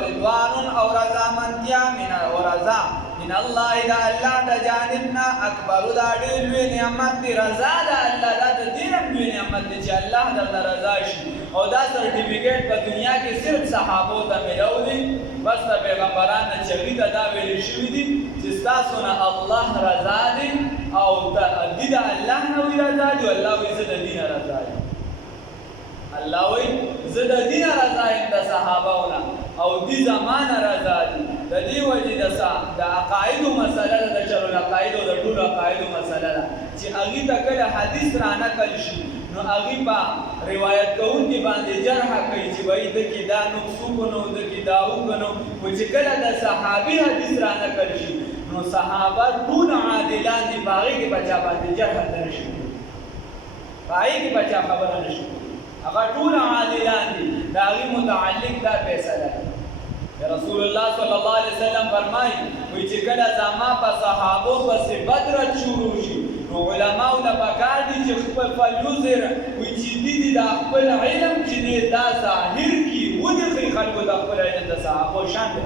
ورضوان او رضامندیا من الله دا الله د جانبنا اکبر دا ډېر لوی نعمت دی رضا د الله دا د دین لوی نعمت دی چې الله درته رضا شي او دا سرټیفیکیټ په دنیا کې صرف صحابو ته ملو دی بس د پیغمبرانو چې هغوی ته دا ویل شوي دي چې ستاسو نه الله رضا دی او دی د الله نه وی رضا دی او الله وایي زه د دې نه رضا یم الله وایي زه د دې نه رضا یم د صحابهو نه او دی زمانه رضا دي د دې وجې د عقایدو مسله ده د شرع العقاید او د ټولو عقایدو مسله ده چې هغې ته کله حدیث رانقل شي نو هغې به روایت کوونکي باندې جرحه کوي چې وایي ده کې دا نقص وکړو ده کې دا وکړو خو چې کله د صحابي حدیث رانقل شي نو صحابه ټول عادلان دي په هغې کې به چا باندې جرحه ته نه شي په هغې کې به چا خبره نه شي هغه ټول عادلان دي د هغې متعلق دا فیصله ده رسول الله صلی الله علیه وسلم فرمایي وایي چې کله زما په صحابو پسې بدرت شروع شي نو علماو له پکار دي چې خپل فلیوزر وایي چې دي دا خپل علم چې دی دا ظاهر کړي ودښي خلکو د خپل علم د صحابو شان دی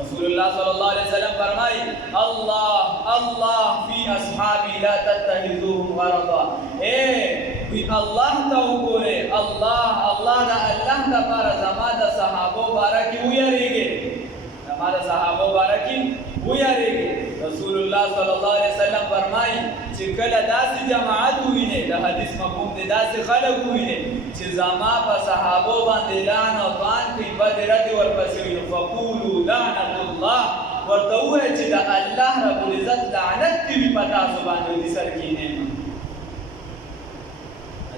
رسول الله صلی الله علیه وسلم فرمایي الله فی اصحابی لا تتخذوهم غرضا وی الله ته وګورئ الله د الله دپاره زما د صحابو باره کې ویریږئ زما د صحابو باره کې ویریږئ رسول الله صلی الله علیه وسلم فرمایي چې کله داسې جماعت ووینئ د حدیث مفهوم دی داسې خلک ووینئ چې زما په صحابو باندې لعن او طعن کوي بدې ردې ورپسې وي نو فقولو لعنة الله ورته ووایئ چې د الله رب العزت لعنت دې وي په تاسو باندې دې سر کښېنئ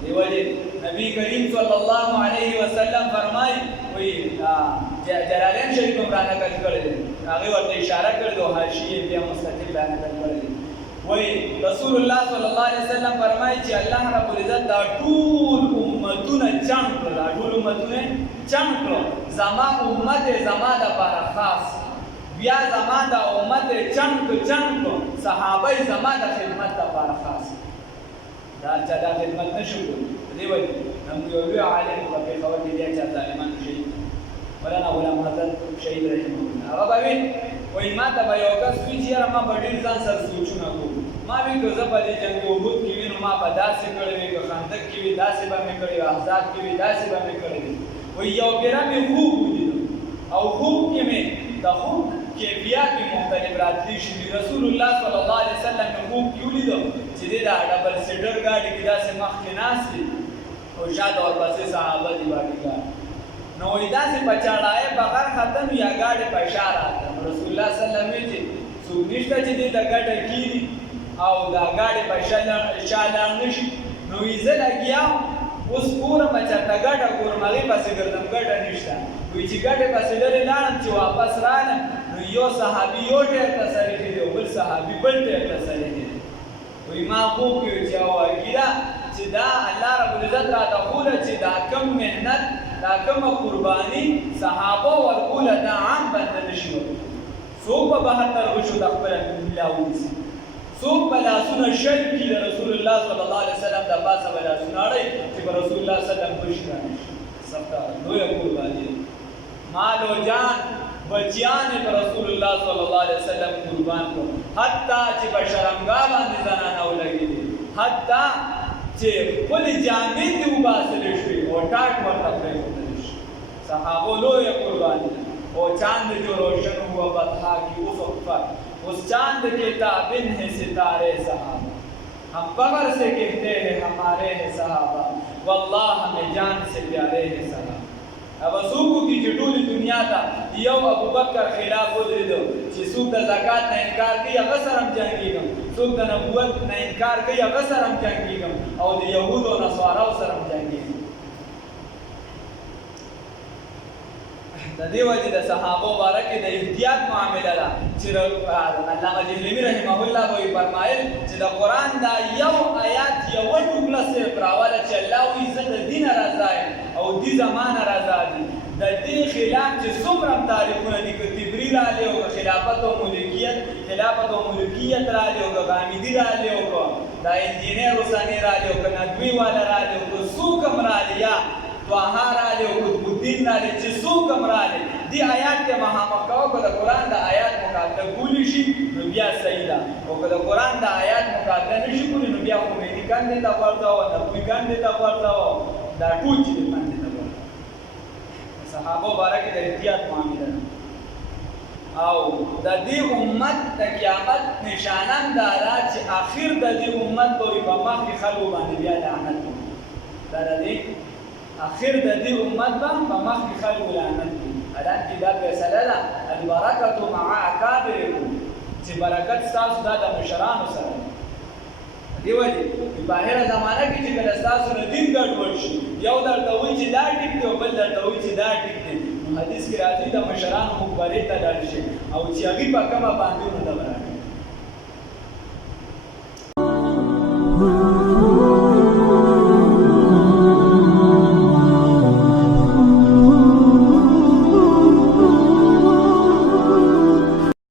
دی وجه نبی کریم صلی الله علیه وسلم فرمایي وی جلالین شریف هم را نقل کړی دی هغې ورته اشاره کړې ده او حاشیې بیا مستقل را نقل کړی دی وی رسول الله صلی الله علیه وسلم فرمایي چې الله رب العزت دا ټول امتونه جمع کړل دا ټول امتونه جمع کړل زما امت زما دپاره خاص بیا زما د امت جمع کړو صحابه زما د خدمت دپاره خاص دا چا دا خدمت نشو کولی په دې وجې زموږ یو لوی عالم په پېښور کې دی چې ظالمان شهید مولانا غلام حسن شهید رحمه الله هغه به وي وایي ما ته به یو کس وي چې یاره ما به ډېر ځان سره سوچونه کوم ما وي که زه په دې جنګ احد کې وي نو ما به داسې کړی وي که خندق کې وي داسې به مې کړی وي احزاب کې وي داسې به مې کړی وي وایي یو پیره مې خوب ولیدو او خوب کې مې د خوب کیفیات بھی مختلف راتلی شي رسول الله صلی الله علیه وسلم خوب کې ولیدو چې دا ډبل سیډر ګاډي کې داسې مخکې ناست دي او شاته ورپسې صحابه دي باډیګارډ نو وایي داسې په چاړهیې بغیر ختم یا ګاډي په شا راغلم رسول الله صلی الله علیه وسلم چې څوک نشته چې دې د ګټه کېږي او دا ګاډي په شا لاړ نه شي نو وایي زه لګیا اوس ګورم چېرته ګټه ګورم هغې پسې ګرځم ګټه نشته وایي چې ګټې پسې لرې لاړم چې واپس رالم نو یو صحابي یو ټیر ته سړی دی او بل صحابي بل ټیر ته سړی دی وایي ما خوب کې وي چې واګیره چې دا الله رب العزت راته ښوله چې دا کم محنت دا کومه قرباني صحابه ورکوله دا عام بنده نه شي ورکولی څوک به 72 غشو د خپله ملا ونیسي څوک به لاسونه شل کړي د رسول الله صلی الله علیه وسلم د پاسه به لاسونه اړوي چې په رسول الله صلی الله علیه وسلم غش رانه شي سخته لویه قرباني ده مال و جان بچیان پر رسول الله صلی الله علیه وسلم قربان کړو حتی چې په شرمګاه باندې زنانه ولګېدې حتی چې خپلې جامې دې وباسلې شوې او ټاټ ورته پرېښودلی شي صحابو لویه قرباني ده او چاند جو روشن ہوا بطحا کی افق پر اس چاند کے تابن ہے ستارے صحابہ ہم فخر سے کہتے ہیں ہمارے ہیں صحابہ واللہ ہمیں جان سے پیارے ہیں صحابہ اب سوکو کی چٹولی دنیا تا یو ابو بکر خلاف ودریدو چې څوک د زکات نه انکار کوي هغه سره هم جنګېږم څوک د نبوت نه انکار کوي هغه سره هم جنګېږم او د یهودو او نصاراو سره هم جنګېږم د دې وجې د صحابو باره کې د احتیاط معامله ده چې علامه جهلمي رحمه الله به یې فرمایل چې د قرآن دا یو آیات یوه ټوکله صرف راوله چې الله وایي زه د دې نه رضا یم او دې زما نه رضا دي د دې خلاف چې څومره هم تاریخونه دي که تبري راغلی او که خلافت او ملکیت راغلی او که غامدي راغلی او که دا انجینر حسیني راغلی او که ندوي والا راغلی او که څوک هم راغلی یا طاها راغلی او قطب دین نه چې څوک هم راغلی دې آیات ته مخامخ کوه که د قرآن د آیات مقابله کولی شي نو بیا صحیح ده او که د قرآن د آیات مقابله نه شي کولی نو بیا خمیني کندې ته ورځوه نبوي کندې ته ورځوه دا ټول چې د کندې ته ورځوه صحابه باره کې د احتیاط معامله ده او د دې امت د قیامت نشانه دا ده چې آخر د دې امت به وي په مخکې خلکو باندې بیا لعنت وکړي دا د دې آخر د دې امت به په مخکې خلکو لعنت وکړي حالانکې دا فیصله ده البرکة مع اکابرکم چې برکت ستاسو دا د مشرانو سره دې وجې په آخره زمانه کې چې کله ستاسو نه دین ګډوډ شي یو درته وایي چې دا ټیک دی او بل درته وایي چې دا ټیک دی حدیث کې راځي د مشرانو مقبرې ته لاړ شي او چې هغوی په کومه باندې ونه ده